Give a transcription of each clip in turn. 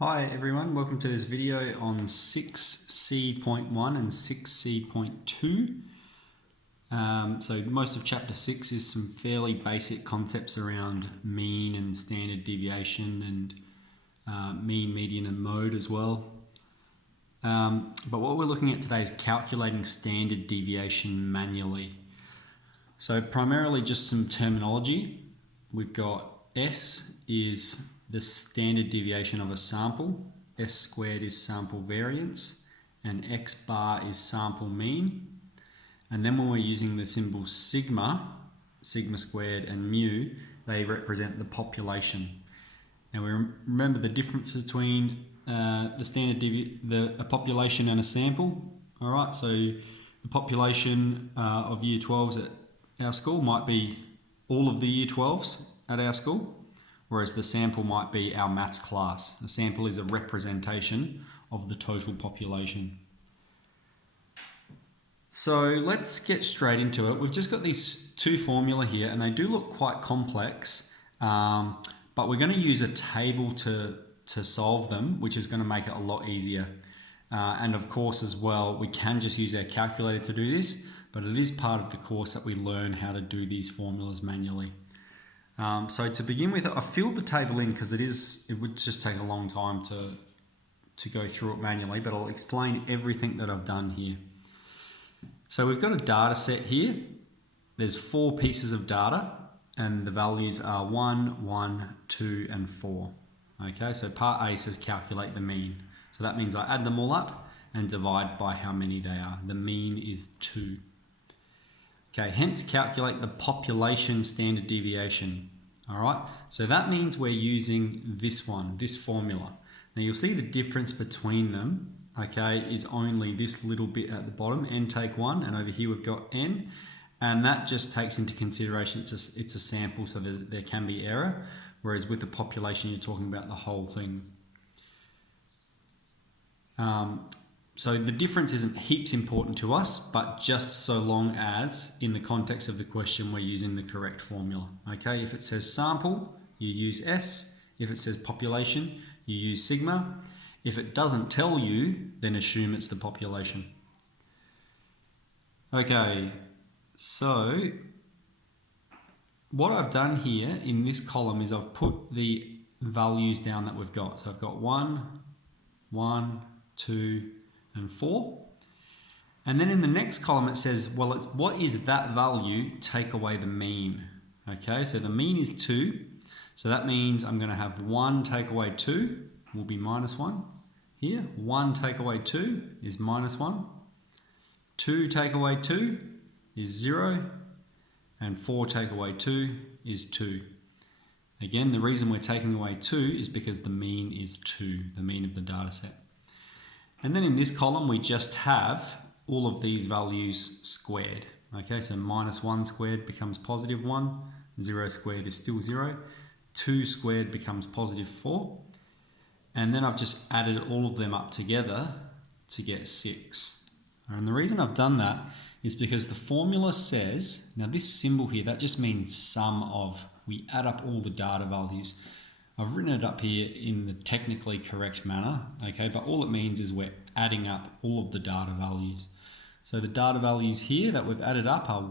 Hi everyone, welcome to this video on 6C.1 and 6C.2. So most of chapter 6 is some fairly basic concepts around mean and standard deviation and mean, median and mode as well. But what we're looking at today is calculating standard deviation manually. So primarily just some terminology. We've got S is the standard deviation of a sample, S squared is sample variance, and X bar is sample mean. And then when we're using the symbol sigma, sigma squared and mu, they represent the population. And we remember the difference between a population and a sample. All right, so the population of year 12s at our school might be all of the year 12s at our school, whereas the sample might be our maths class. The sample is a representation of the total population. So let's get straight into it. We've just got these two formula here and they do look quite complex, but we're going to use a table to solve them, which is going to make it a lot easier. And of course as well, we can just use our calculator to do this, but it is part of the course that we learn how to do these formulas manually. So to begin with, I filled the table in because it would just take a long time to go through it manually, but I'll explain everything that I've done here. So we've got a data set here. There's 4 pieces of data and the values are 1, 1, 2 and 4. Okay, so part A says calculate the mean. So that means I add them all up and divide by how many they are. The mean is 2. Okay, hence calculate the population standard deviation. All right, so that means we're using this formula. Now you'll see the difference between them, okay, is only this little bit at the bottom, n take 1, and over here we've got n, and that just takes into consideration it's a sample, so there can be error, whereas with the population you're talking about the whole thing. So the difference isn't heaps important to us, but just so long as in the context of the question we're using the correct formula. Okay, if it says sample, you use S. If it says population, you use sigma. If it doesn't tell you, then assume it's the population. Okay, so what I've done here in this column is I've put the values down that we've got. So I've got 1, 1, 2, and 4. And then in the next column it says, well, what is that value? Take away the mean. Okay, so the mean is 2. So that means I'm going to have 1 take away 2 will be minus 1. Here, 1 take away 2 is minus 1. 2 take away 2 is 0. And 4 take away 2 is 2. Again, the reason we're taking away 2 is because the mean is 2, the mean of the data set. And then in this column, we just have all of these values squared. Okay, so minus 1 squared becomes positive 1, 0 squared is still 0, 2 squared becomes positive 4, and then I've just added all of them up together to get 6. And the reason I've done that is because the formula says, now this symbol here, that just means sum of, we add up all the data values. I've written it up here in the technically correct manner, okay, but all it means is we're adding up all of the data values. So the data values here that we've added up are,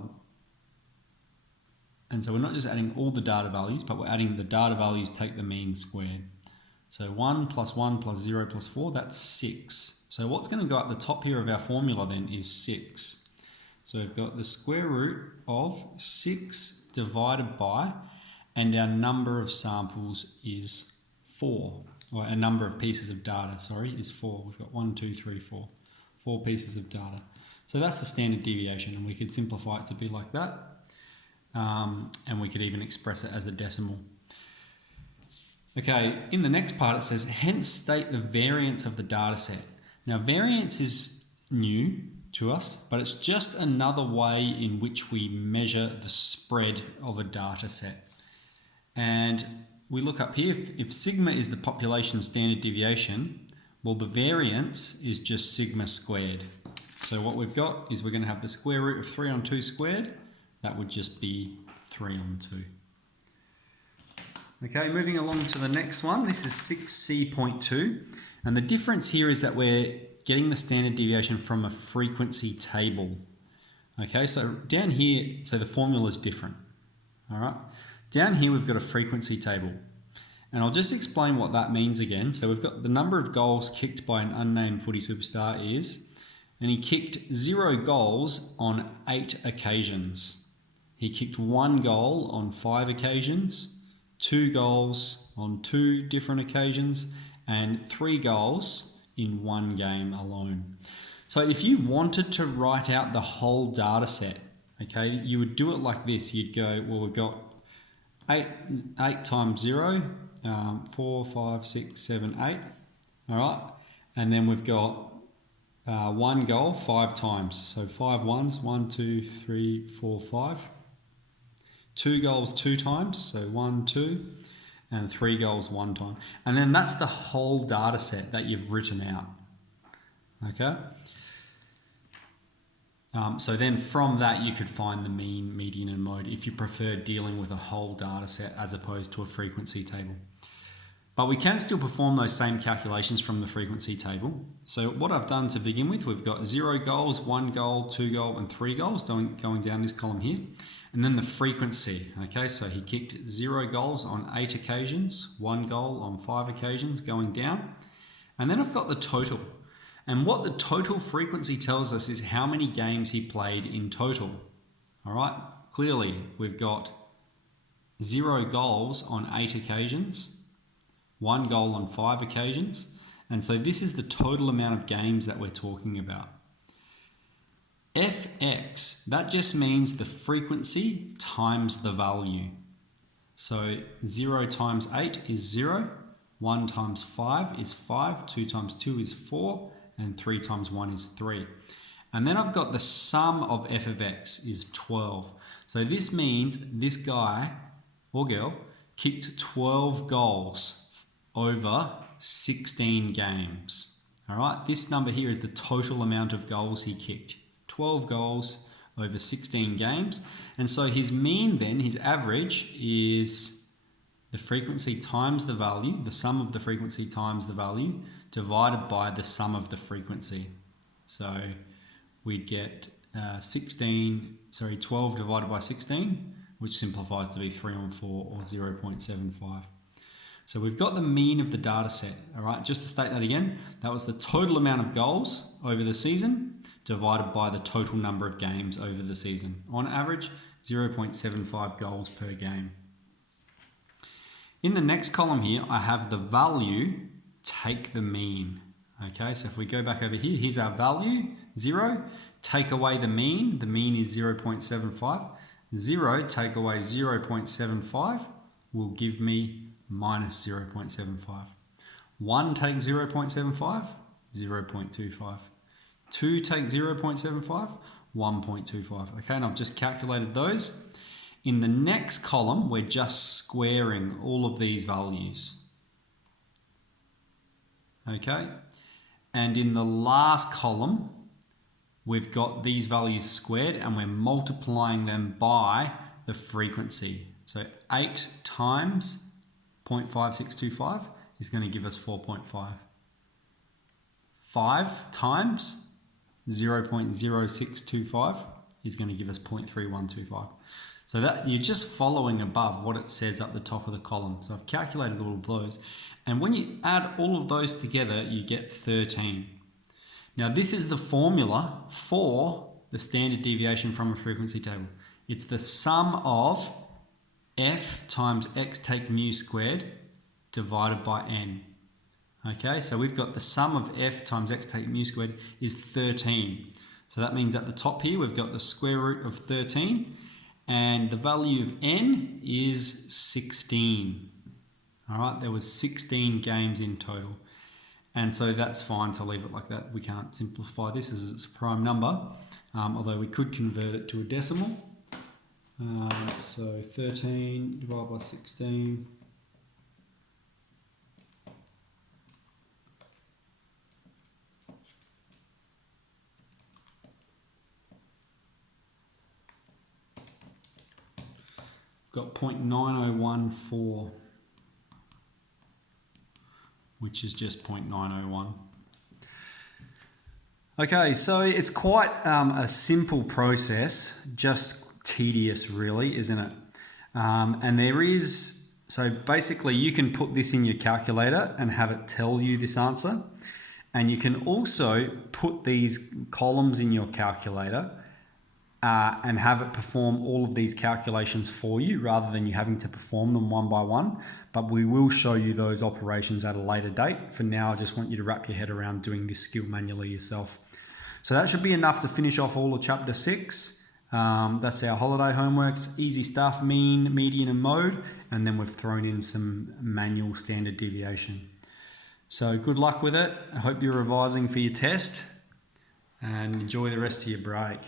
and so we're not just adding all the data values, but we're adding the data values take the mean squared. So 1 plus 1 plus 0 plus 4, that's 6. So what's going to go at the top here of our formula then is 6. So we've got the square root of 6 divided by, and our number of samples is 4, or a number of pieces of data, sorry, is 4. We've got 1, 2, 3, 4. 4 pieces of data. So that's the standard deviation, and we could simplify it to be like that. And we could even express it as a decimal. Okay, in the next part it says, hence state the variance of the data set. Now variance is new to us, but it's just another way in which we measure the spread of a data set. And we look up here, if sigma is the population standard deviation, well, the variance is just sigma squared. So what we've got is we're going to have the square root of 3 on 2 squared. That would just be 3 on 2. Okay, moving along to the next one. This is 6C.2. And the difference here is that we're getting the standard deviation from a frequency table. Okay, so down here, so the formula is different. All right, down here we've got a frequency table. And I'll just explain what that means again. So we've got the number of goals kicked by an unnamed footy superstar is, and he kicked 0 goals on 8 occasions. He kicked 1 goal on 5 occasions, 2 goals on 2 different occasions, and 3 goals in 1 game alone. So if you wanted to write out the whole data set, okay, you would do it like this. You'd go, well, we've got 8 times 0, 4, 5, 6, 7, 8, all right? And then we've got 1 goal 5 times. So 5 ones, 1, 2, 3, 4, 5. 2 goals 2 times, so 1, 2, and 3 goals 1 time. And then that's the whole data set that you've written out, okay? So then from that you could find the mean, median, and mode if you prefer dealing with a whole data set as opposed to a frequency table. But we can still perform those same calculations from the frequency table. So what I've done to begin with, we've got 0 goals, 1 goal, 2 goal, and 3 goals going down this column here. And then the frequency, okay, so he kicked 0 goals on 8 occasions, 1 goal on 5 occasions going down. And then I've got the total. And what the total frequency tells us is how many games he played in total. All right, clearly we've got 0 goals on 8 occasions, 1 goal on 5 occasions. And so this is the total amount of games that we're talking about. Fx, that just means the frequency times the value. So 0 times 8 is 0, 1 times 5 is 5, 2 times 2 is 4, and 3 times 1 is 3. And then I've got the sum of f of x is 12. So this means this guy or girl kicked 12 goals over 16 games. All right, this number here is the total amount of goals he kicked. 12 goals over 16 games. And so his mean then, his average is the frequency times the value, the sum of the frequency times the value, divided by the sum of the frequency. So we'd get 12 divided by 16, which simplifies to be 3 on 4 or 0.75. So we've got the mean of the data set. All right, just to state that again, that was the total amount of goals over the season divided by the total number of games over the season. On average, 0.75 goals per game. In the next column here, I have the value, take the mean. Okay, so if we go back over here, here's our value, 0. Take away the mean is 0.75. 0 take away 0.75 will give me minus 0.75. 1 take 0.75, 0.25. 2 take 0.75, 1.25. Okay, and I've just calculated those. In the next column, we're just squaring all of these values. Okay, and in the last column, we've got these values squared and we're multiplying them by the frequency. So 8 times 0.5625 is going to give us 4.5. 5 times 0.0625 is going to give us 0.3125. So that you're just following above what it says up the top of the column. So I've calculated all of those. And when you add all of those together, you get 13. Now this is the formula for the standard deviation from a frequency table. It's the sum of f times x take mu squared divided by n. Okay, so we've got the sum of f times x take mu squared is 13. So that means at the top here, we've got the square root of 13 and the value of n is 16. All right, there was 16 games in total. And so that's fine to leave it like that. We can't simplify this as it's a prime number, although we could convert it to a decimal. So 13 divided by 16. Got 0.9014. which is just 0.901. Okay, so it's quite a simple process, just tedious really, isn't it? And there is, so basically you can put this in your calculator and have it tell you this answer. And you can also put these columns in your calculator and have it perform all of these calculations for you rather than you having to perform them one by one. But we will show you those operations at a later date. For now, I just want you to wrap your head around doing this skill manually yourself. So that should be enough to finish off all of chapter 6. That's our holiday homeworks, easy stuff, mean, median and mode. And then we've thrown in some manual standard deviation. So good luck with it. I hope you're revising for your test and enjoy the rest of your break.